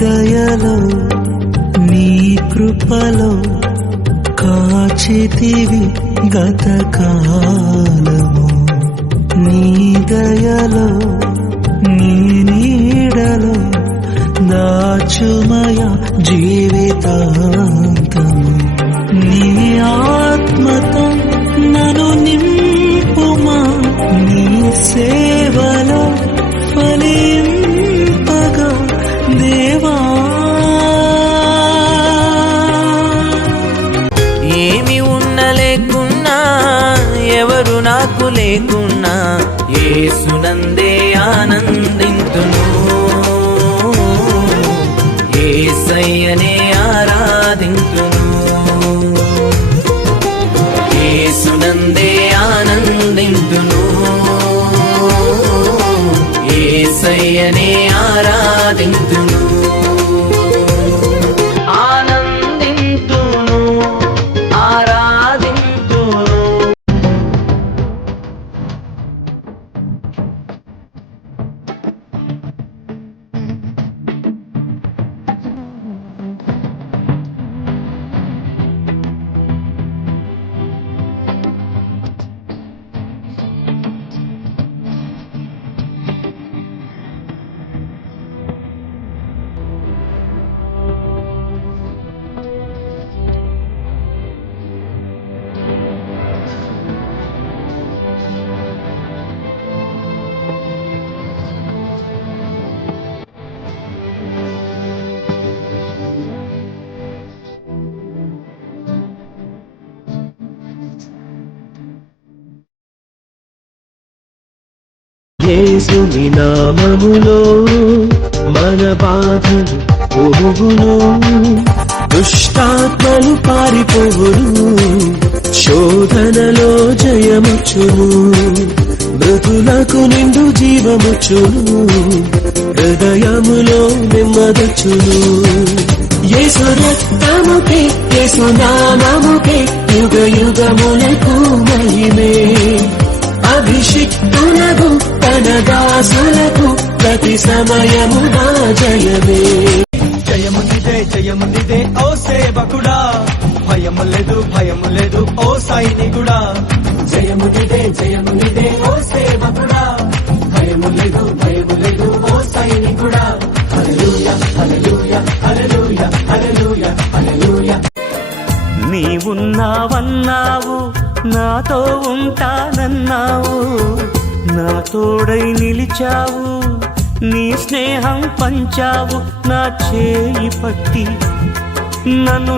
దయలో నీ కృపలో కాచితివి గతకాలము, నీ దయలో నీ నీడలో దాచుమయ జీవితాంతము. నీ ఆత్మతో నన్ను నింపుమా, నీ సేవలో ఫలింపగా దేవా. ఏమి ఉండలేకున్నా, ఎవరు నాకు లేకున్నా, యేసునందే ఆనందింతును, యేసయ్యనే ఆరాధింతును. యేసునందే ఆనందింతును, యేసయ్యనే ఆరాధింతును. యేసుని నామములో మన బాధలు పోవును, దుష్టాత్మలు పారిపోవును, శోధనలో జయముచ్చును, మృతులకు నిండు జీవముచ్చును, హృదయములో నెమ్మదొచ్చును. యేసు రక్తముకే, యేసు నామముకే యుగ యుగములకు మహిమే. అభిషిక్తులకు తన దాసులకు ప్రతి సమయము నా జయమే. జయమునిదే జయమునిదే ఓ సేవకుడా, భయము లేదు భయము లేదు ఓ సైనికుడా. జయమునిదే జయమునిదే ఓ సేవకుడా, భయము లేదు భయము లేదు ఓ సైనికుడా. హల్లెలూయా హల్లెలూయా హల్లెలూయా హల్లెలూయా హల్లెలూయా. నీవున్నావన్నావు, నాతో ఉంటానన్నావు, నా తోడై నిలిచావు, నీ స్నేహం పంచావు, నా చేయి పట్టి నన్ను